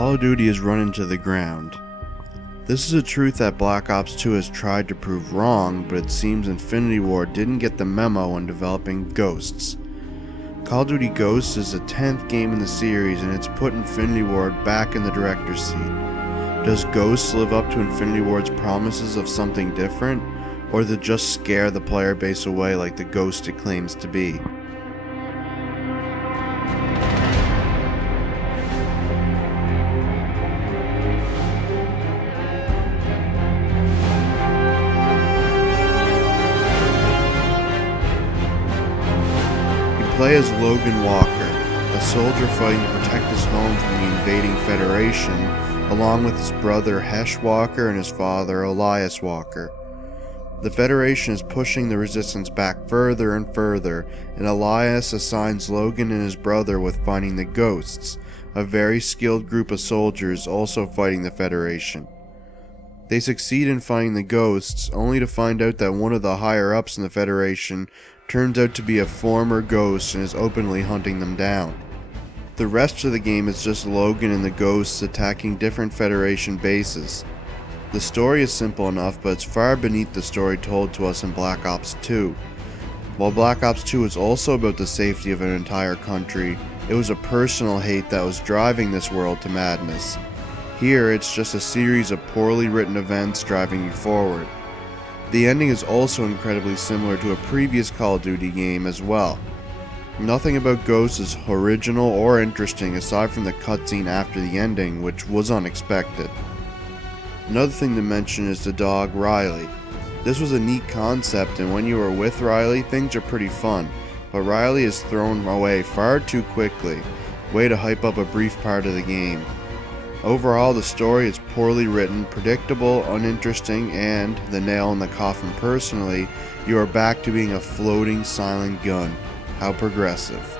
Call of Duty is run into the ground. This is a truth that Black Ops 2 has tried to prove wrong, but it seems Infinity Ward didn't get the memo when developing Ghosts. Call of Duty Ghosts is the 10th game in the series, and it's put Infinity Ward back in the director's seat. Does Ghosts live up to Infinity Ward's promises of something different, or does it just scare the player base away like the Ghost it claims to be? Play as Logan Walker, a soldier fighting to protect his home from the invading Federation, along with his brother Hesh Walker and his father Elias Walker. The Federation is pushing the resistance back further and further, and Elias assigns Logan and his brother with finding the Ghosts, a very skilled group of soldiers also fighting the Federation. They succeed in finding the Ghosts, only to find out that one of the higher-ups in the Federation turns out to be a former Ghost and is openly hunting them down. The rest of the game is just Logan and the Ghosts attacking different Federation bases. The story is simple enough, but it's far beneath the story told to us in Black Ops 2. While Black Ops 2 is also about the safety of an entire country, it was a personal hate that was driving this world to madness. Here, it's just a series of poorly written events driving you forward. The ending is also incredibly similar to a previous Call of Duty game as well. Nothing about Ghosts is original or interesting aside from the cutscene after the ending, which was unexpected. Another thing to mention is the dog Riley. This was a neat concept, and when you are with Riley, things are pretty fun, but Riley is thrown away far too quickly, way to hype up a brief part of the game. Overall, the story is poorly written, predictable, uninteresting, and, the nail in the coffin personally, you are back to being a floating silent gun. How progressive.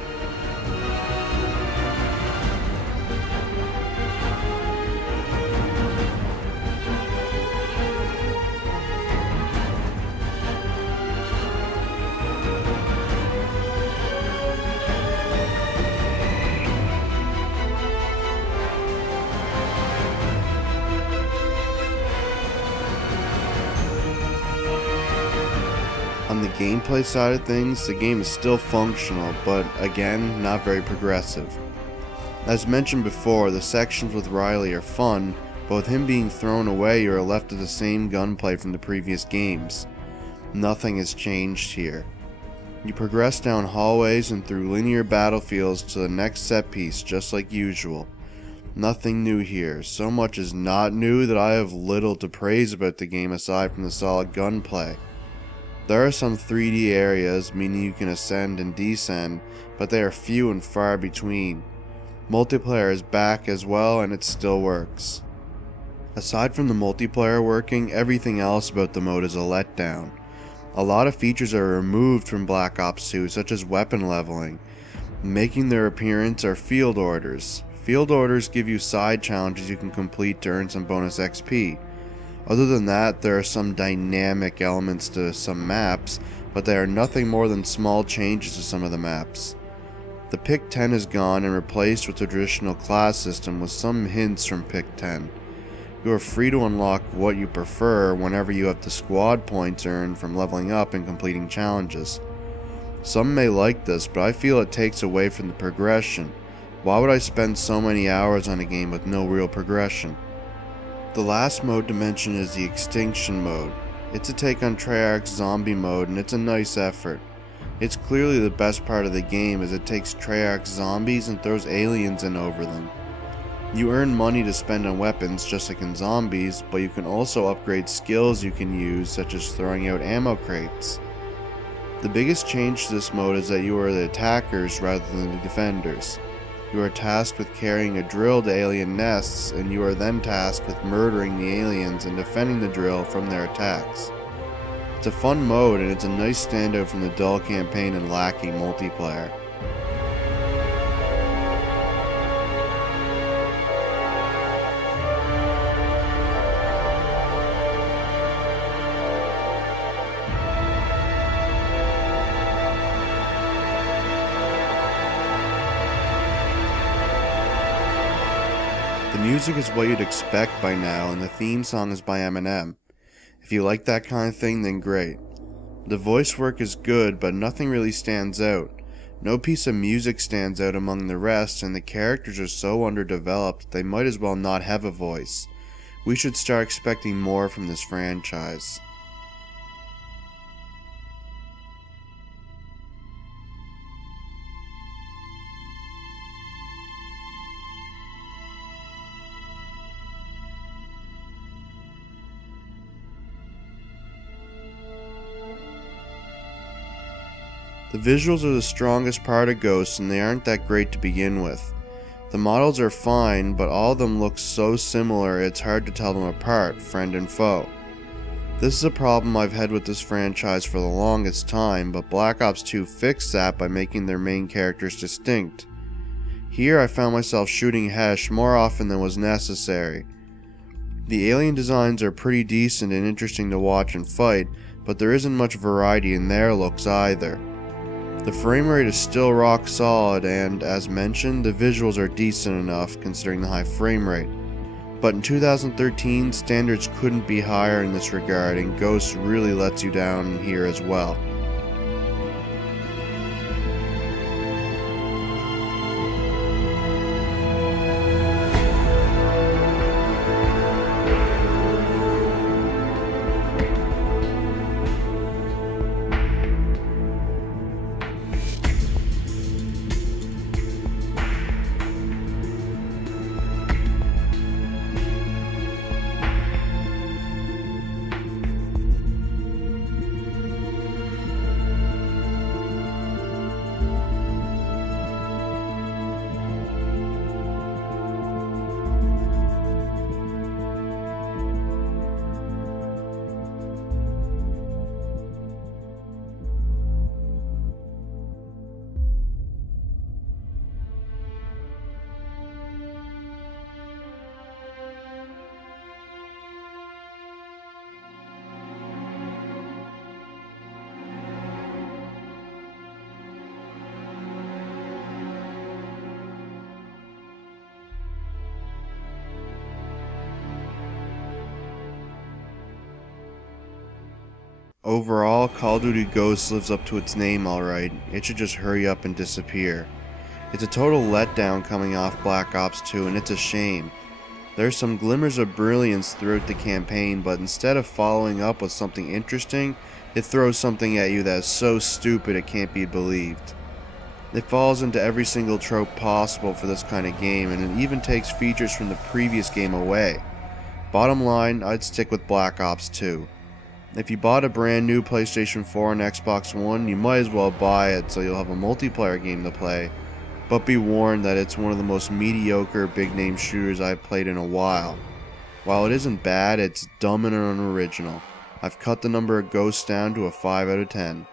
On the gameplay side of things, the game is still functional, but again, not very progressive. As mentioned before, the sections with Riley are fun, but with him being thrown away, you are left with the same gunplay from the previous games. Nothing has changed here. You progress down hallways and through linear battlefields to the next set piece, just like usual. Nothing new here. So much is not new that I have little to praise about the game aside from the solid gunplay. There are some 3D areas, meaning you can ascend and descend, but they are few and far between. Multiplayer is back as well, and it still works. Aside from the multiplayer working, everything else about the mode is a letdown. A lot of features are removed from Black Ops 2, such as weapon leveling. Making their appearance are field orders. Field orders give you side challenges you can complete to earn some bonus XP. Other than that, there are some dynamic elements to some maps, but they are nothing more than small changes to some of the maps. The Pick 10 is gone and replaced with the traditional class system with some hints from Pick 10. You are free to unlock what you prefer whenever you have the squad points earned from leveling up and completing challenges. Some may like this, but I feel it takes away from the progression. Why would I spend so many hours on a game with no real progression? The last mode to mention is the Extinction mode. It's a take on Treyarch's zombie mode, and it's a nice effort. It's clearly the best part of the game as it takes Treyarch's zombies and throws aliens in over them. You earn money to spend on weapons just like in zombies, but you can also upgrade skills you can use, such as throwing out ammo crates. The biggest change to this mode is that you are the attackers rather than the defenders. You are tasked with carrying a drill to alien nests, and you are then tasked with murdering the aliens and defending the drill from their attacks. It's a fun mode, and it's a nice standout from the dull campaign and lacking multiplayer. The music is what you'd expect by now, and the theme song is by Eminem. If you like that kind of thing, then great. The voice work is good, but nothing really stands out. No piece of music stands out among the rest, and the characters are so underdeveloped they might as well not have a voice. We should start expecting more from this franchise. The visuals are the strongest part of Ghosts, and they aren't that great to begin with. The models are fine, but all of them look so similar it's hard to tell them apart, friend and foe. This is a problem I've had with this franchise for the longest time, but Black Ops 2 fixed that by making their main characters distinct. Here I found myself shooting Hesh more often than was necessary. The alien designs are pretty decent and interesting to watch and fight, but there isn't much variety in their looks either. The frame rate is still rock solid, and as mentioned, the visuals are decent enough considering the high frame rate. But in 2013, standards couldn't be higher in this regard, and Ghosts really lets you down here as well. Overall, Call of Duty Ghosts lives up to its name alright. It should just hurry up and disappear. It's a total letdown coming off Black Ops 2, and it's a shame. There's some glimmers of brilliance throughout the campaign, but instead of following up with something interesting, it throws something at you that is so stupid it can't be believed. It falls into every single trope possible for this kind of game, and it even takes features from the previous game away. Bottom line, I'd stick with Black Ops 2. If you bought a brand new PlayStation 4 and Xbox One, you might as well buy it so you'll have a multiplayer game to play, but be warned that it's one of the most mediocre big name shooters I've played in a while. While it isn't bad, it's dumb and unoriginal. I've cut the number of Ghosts down to a 5 out of 10.